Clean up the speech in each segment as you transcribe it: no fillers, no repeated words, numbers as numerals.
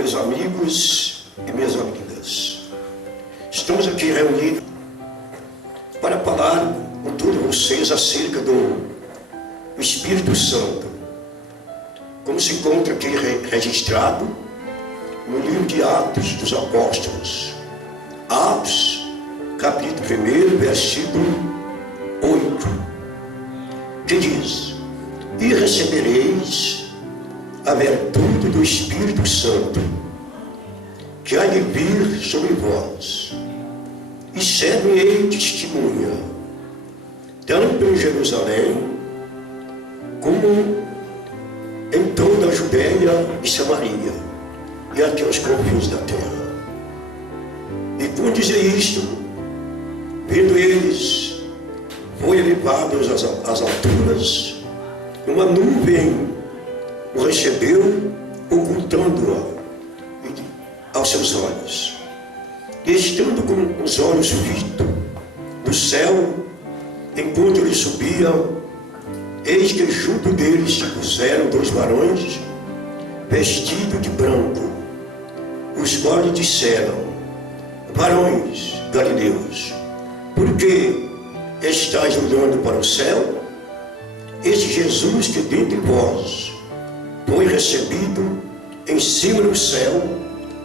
meus amigos e minhas amigas, estamos aqui reunidos para falar com todos vocês acerca do Espírito Santo, como se encontra aqui registrado no livro de Atos dos Apóstolos, Atos, capítulo 1, versículo 8, que diz: e recebereis a virtude do Espírito Santo, que há de vir sobre vós, e ser-me-ei testemunha, tanto em Jerusalém, como em toda a Judeia e Samaria, e até os confins da terra. E por dizer isto, vendo eles, foi elevados às alturas, uma nuvem o recebeu, ocultando-a aos seus olhos. E estando com os olhos fitos do céu, enquanto ele subia, eis que junto deles se puseram 2 varões, vestidos de branco, os quais disseram: varões galileus, por que estáis olhando para o céu? Este Jesus que dentre vós foi recebido em cima do céu,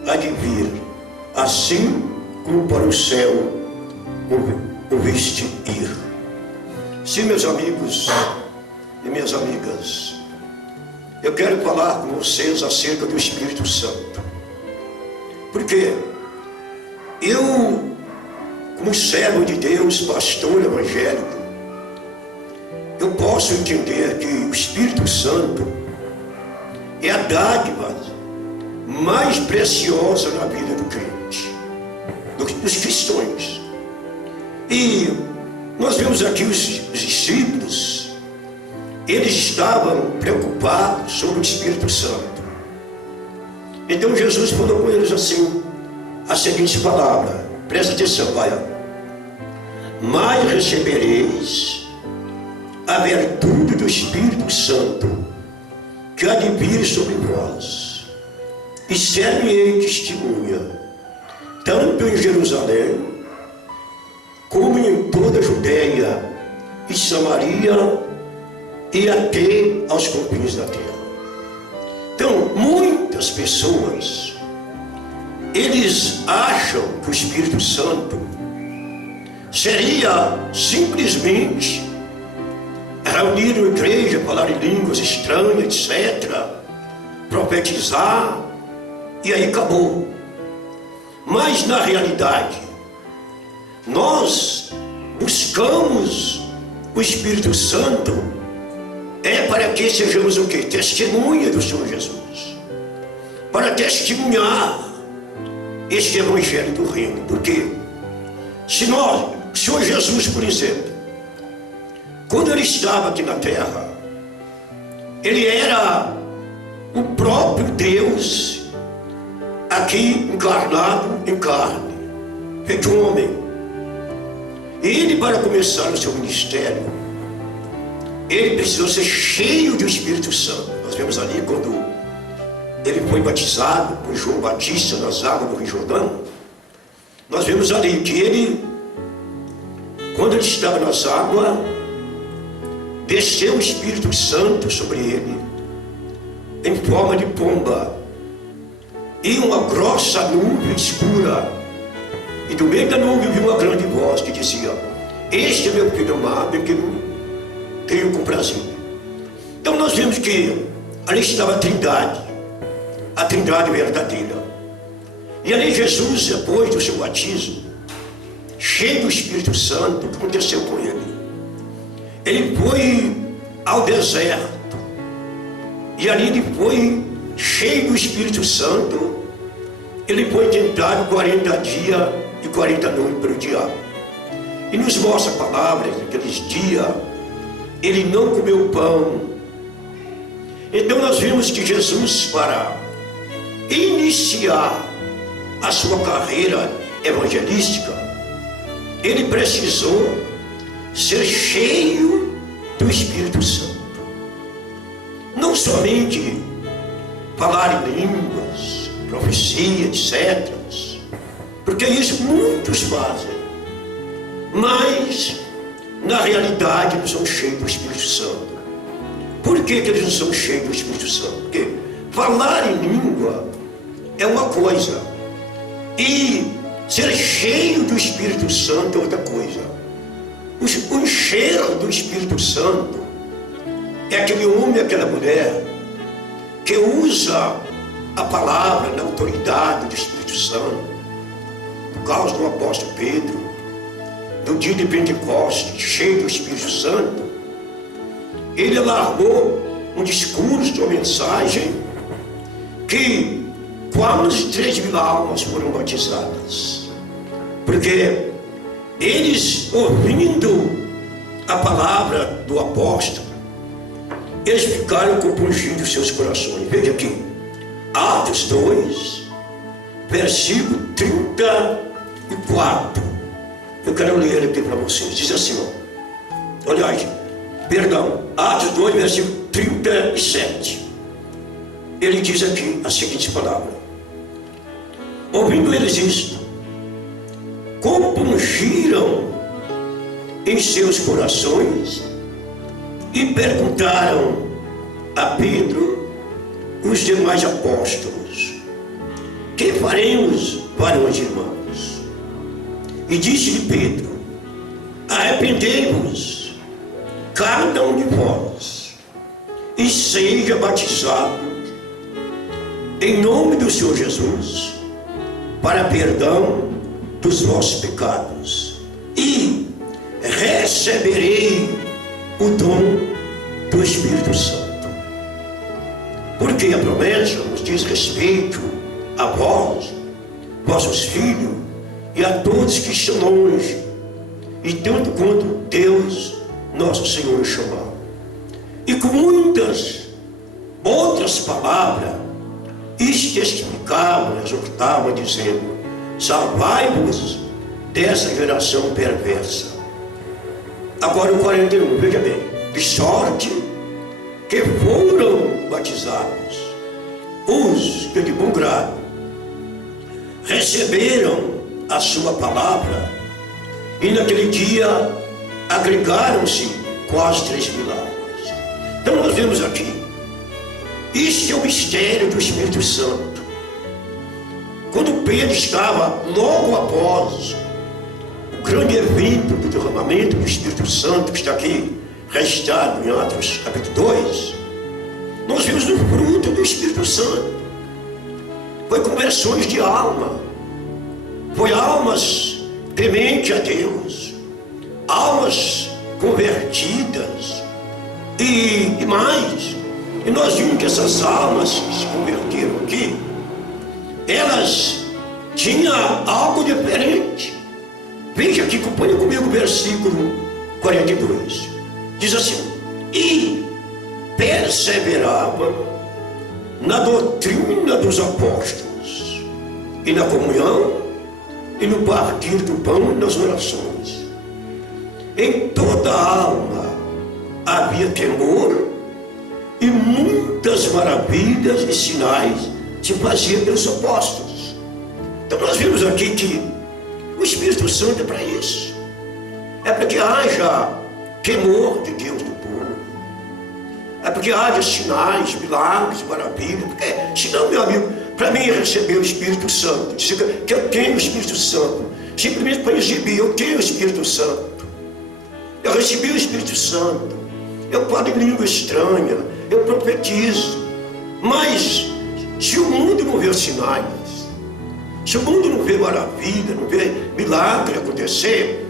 há de vir, assim como para o céu o viste ir. Sim, meus amigos e minhas amigas, eu quero falar com vocês acerca do Espírito Santo, porque eu, como servo de Deus, pastor evangélico, eu posso entender que o Espírito Santo é a dádiva mais preciosa na vida do crente, dos cristãos. E nós vemos aqui os discípulos, eles estavam preocupados sobre o Espírito Santo. Então Jesus falou com eles assim, a seguinte palavra, presta atenção, vai: mas recebereis a virtude do Espírito Santo, que há de vir sobre vós, e ser-me-ei testemunha, tanto em Jerusalém, como em toda a Judeia e Samaria, e até aos confins da terra. Então, muitas pessoas, eles acham que o Espírito Santo seria simplesmente reunir uma igreja, falar em línguas estranhas, etc., profetizar, e aí acabou. Mas na realidade, nós buscamos o Espírito Santo para que sejamos o quê? Testemunha do Senhor Jesus, para testemunhar este evangelho do reino. Porque se nós, o Senhor Jesus, por exemplo, quando ele estava aqui na terra, ele era o próprio Deus aqui encarnado em carne, feito homem. E ele, para começar o seu ministério, ele precisou ser cheio do Espírito Santo. Nós vemos ali quando ele foi batizado por João Batista nas águas do Rio Jordão, nós vemos ali que ele, quando ele estava nas águas, desceu o Espírito Santo sobre ele em forma de pomba, e uma grossa nuvem escura, e do meio da nuvem viu uma grande voz que dizia: este é meu filho amado, em que tenho comprazido. Então nós vemos que ali estava a Trindade verdadeira. E ali Jesus, depois do seu batismo, cheio do Espírito Santo, o que aconteceu com ele? Ele foi ao deserto, e ali ele foi cheio do Espírito Santo. Ele foi tentado 40 dias e 40 noites pelo diabo. E nos mostra a palavra que naqueles dias ele não comeu pão. Então nós vimos que Jesus, para iniciar a sua carreira evangelística, ele precisou ser cheio do Espírito Santo. Não somente falar em línguas, profecia, etc. Porque isso muitos fazem. Mas, na realidade, não são cheios do Espírito Santo. Por que eles não são cheios do Espírito Santo? Porque falar em língua é uma coisa. E ser cheio do Espírito Santo é outra coisa. O encher do Espírito Santo é aquele homem, aquela mulher que usa a palavra na autoridade do Espírito Santo. Por causa do apóstolo Pedro, no dia de Pentecostes, cheio do Espírito Santo, ele largou um discurso, uma mensagem que quase 3.000 almas foram batizadas. Porque eles, ouvindo a palavra do apóstolo, eles ficaram compungindo os seus corações. Veja aqui, Atos 2, versículo 34. Eu quero ler aqui para vocês. Diz assim, ó. Aliás, perdão, Atos 2, versículo 37. Ele diz aqui a seguinte palavra: ouvindo eles isto, compungiram em seus corações e perguntaram a Pedro, os demais apóstolos: que faremos, varões e irmãos? E disse-lhe Pedro: arrependei-vos, cada um de vós, e seja batizado em nome do Senhor Jesus, para perdão dos vossos pecados, e receberei o dom do Espírito Santo. Porque a promessa nos diz respeito a vós, vossos filhos, e a todos que estão longe, e tanto quanto Deus, nosso Senhor, chamar. E com muitas outras palavras, isto testificavam, exortavam, dizendo: salvai-vos dessa geração perversa. Agora o 41, veja bem: de sorte que foram batizados os que de bom grado receberam a sua palavra, e naquele dia agregaram-se quase 3.000 almas. Então nós vemos aqui, isso é o mistério do Espírito Santo. Quando Pedro estava logo após o grande evento do derramamento do Espírito Santo, que está aqui registrado em Atos capítulo 2, nós vimos o fruto do Espírito Santo. Foi conversões de alma, foi almas temente a Deus, almas convertidas e mais. E nós vimos que essas almas que se converteram aqui, elas tinham algo diferente. Veja aqui, acompanha comigo o versículo 42. Diz assim: e perseveravam na doutrina dos apóstolos, e na comunhão, e no partir do pão, e nas orações. Em toda a alma havia temor, e muitas maravilhas e sinais se faziam pelos apóstolos. Então nós vimos aqui que o Espírito Santo é para isso. É para que haja temor de Deus no povo. É para que haja sinais, milagres, maravilhas. Porque senão, meu amigo, para mim receber o Espírito Santo, dizer que eu tenho o Espírito Santo, simplesmente para exibir: eu tenho o Espírito Santo, eu recebi o Espírito Santo, eu falo em língua estranha, eu profetizo. Mas se o mundo não vê os sinais, se o mundo não vê maravilha, não vê milagre acontecer,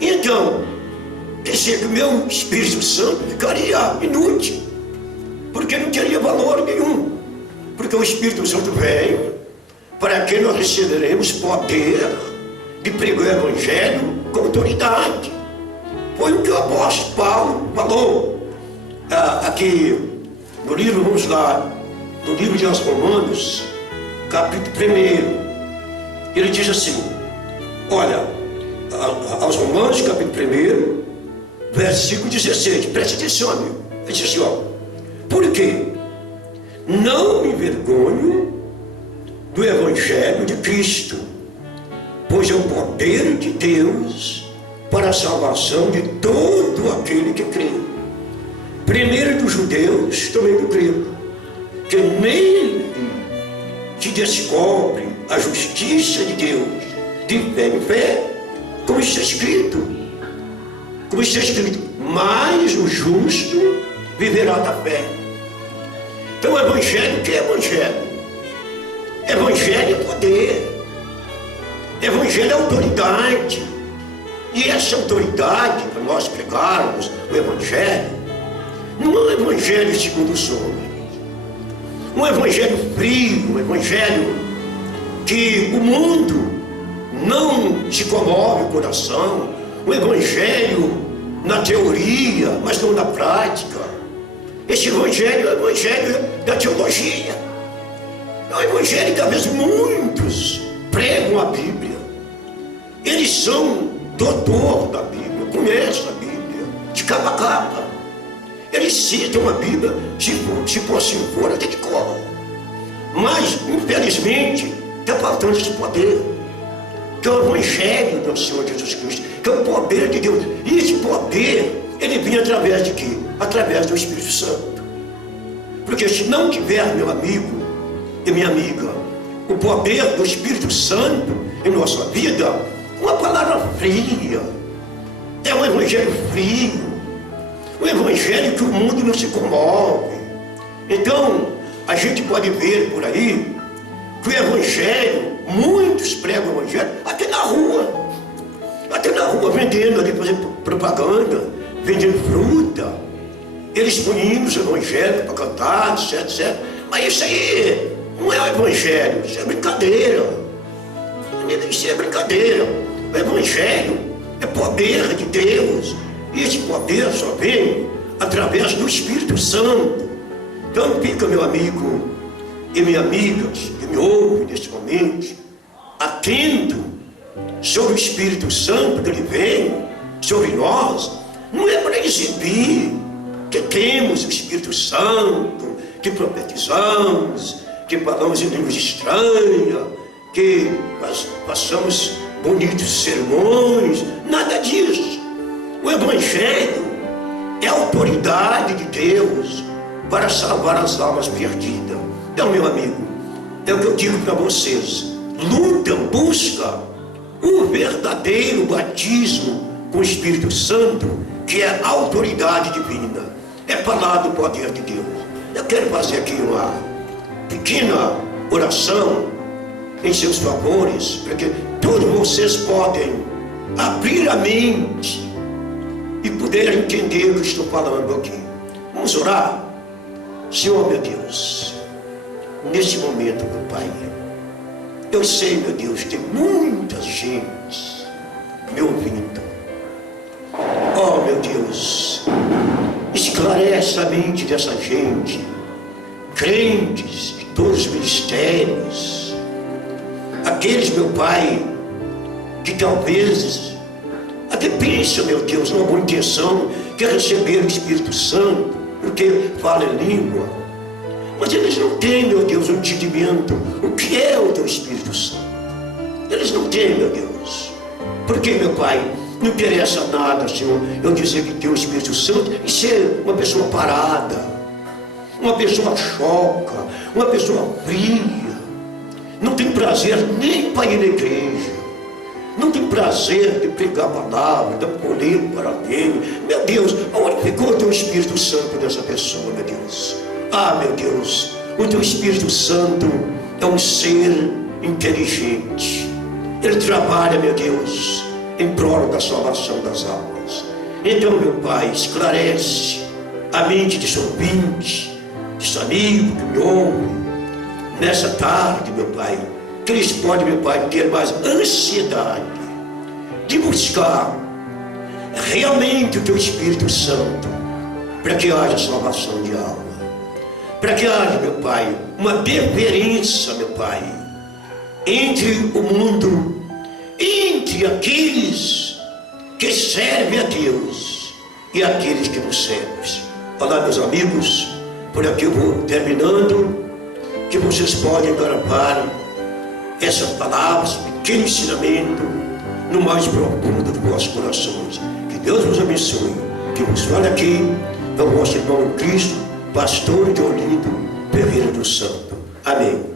então quer dizer que o meu Espírito Santo ficaria inútil, porque não teria valor nenhum. Porque o Espírito Santo vem para que nós receberemos poder de pregar o Evangelho com autoridade. Foi o que o apóstolo Paulo falou aqui no livro, vamos lá, no livro de Romanos, capítulo 1. Ele diz assim, olha, aos Romanos, capítulo 1, versículo 16, preste atenção, amigo. Ele diz assim, ó: porque não me envergonho do Evangelho de Cristo, pois é o poder de Deus para a salvação de todo aquele que crê. Primeiro dos judeus, também do grego, que nele se descobre a justiça de Deus, de fé em fé, como está escrito. Como está escrito, mas o justo viverá da fé. Então o Evangelho, o que é Evangelho? Evangelho é poder. Evangelho é autoridade. E essa autoridade, para nós pregarmos o Evangelho, não é um Evangelho segundo os homens. Um Evangelho frio, um Evangelho que o mundo não se comove o coração. Um Evangelho na teoria, mas não na prática. Esse Evangelho é o Evangelho da teologia. É o Evangelho que às vezes muitos pregam a Bíblia. Eles são doutor da Bíblia, conhecem a Bíblia, de capa a capa. Eles citam a Bíblia, se fosse fora, até de cor. Mas, infelizmente, está faltando esse poder, que é o Evangelho do Senhor Jesus Cristo, que é o poder de Deus. E esse poder, ele vem através de quê? Através do Espírito Santo. Porque se não tiver, meu amigo e minha amiga, o poder do Espírito Santo em nossa vida, uma palavra fria, é um Evangelho frio, um Evangelho que o mundo não se comove. Então, a gente pode ver por aí que o Evangelho, muitos pregam o Evangelho até na rua vendendo ali, fazendo propaganda, vendendo fruta. Eles põem os evangélicos para cantar, etc. Mas isso aí não é o Evangelho, isso é brincadeira. Isso é brincadeira. O Evangelho é poder de Deus. E esse poder só vem através do Espírito Santo. Então fica, meu amigo e minha amiga, que me ouve neste momento, atento sobre o Espírito Santo que ele vem sobre nós. Não é para exibir que temos o Espírito Santo, que profetizamos, que falamos em línguas estranhas, que passamos bonitos sermões, nada disso. O Evangelho é a autoridade de Deus para salvar as almas perdidas. Então, meu amigo, é o que eu digo para vocês: luta, busca o verdadeiro batismo com o Espírito Santo, que é a autoridade divina, é falar do poder de Deus. Eu quero fazer aqui uma pequena oração em seus favores, porque todos vocês podem abrir a mente e poder entender o que estou falando aqui. Vamos orar. Senhor, meu Deus, nesse momento, meu Pai, eu sei, meu Deus, tem muita gente me ouvindo. Oh, meu Deus, esclarece a mente dessa gente, crentes de todos os ministérios, aqueles, meu Pai, que talvez até pensam, meu Deus, numa boa intenção, quer receber o Espírito Santo, porque fala em língua, mas eles não têm, meu Deus, o entendimento, o que é o teu Espírito Santo. Eles não têm, meu Deus. Porque, meu Pai, não interessa nada, Senhor, eu dizer que tem o Espírito Santo e ser uma pessoa parada, uma pessoa choca, uma pessoa fria, não tem prazer nem para ir na igreja, não tem prazer de pregar a palavra, de acolher para alguém. Meu Deus, onde ficou o teu Espírito Santo dessa pessoa, meu Deus? Ah, meu Deus, o teu Espírito Santo é um ser inteligente. Ele trabalha, meu Deus, em prol da salvação das almas. Então, meu Pai, esclarece a mente desse ouvinte, desse amigo que me ouve nessa tarde, meu Pai, que eles podem, meu Pai, ter mais ansiedade de buscar realmente o teu Espírito Santo, para que haja salvação de alma, para que haja, meu Pai, uma diferença, meu Pai, entre o mundo, entre aqueles que servem a Deus e aqueles que não servem. Olá, meus amigos, por aqui eu vou terminando, que vocês podem gravar essas palavras, esse pequeno ensinamento, no mais profundo dos vossos corações. Que Deus vos abençoe. Que vos fala aqui é o vosso irmão em Cristo, pastor de Olinto Ferreira do Santo. Amém.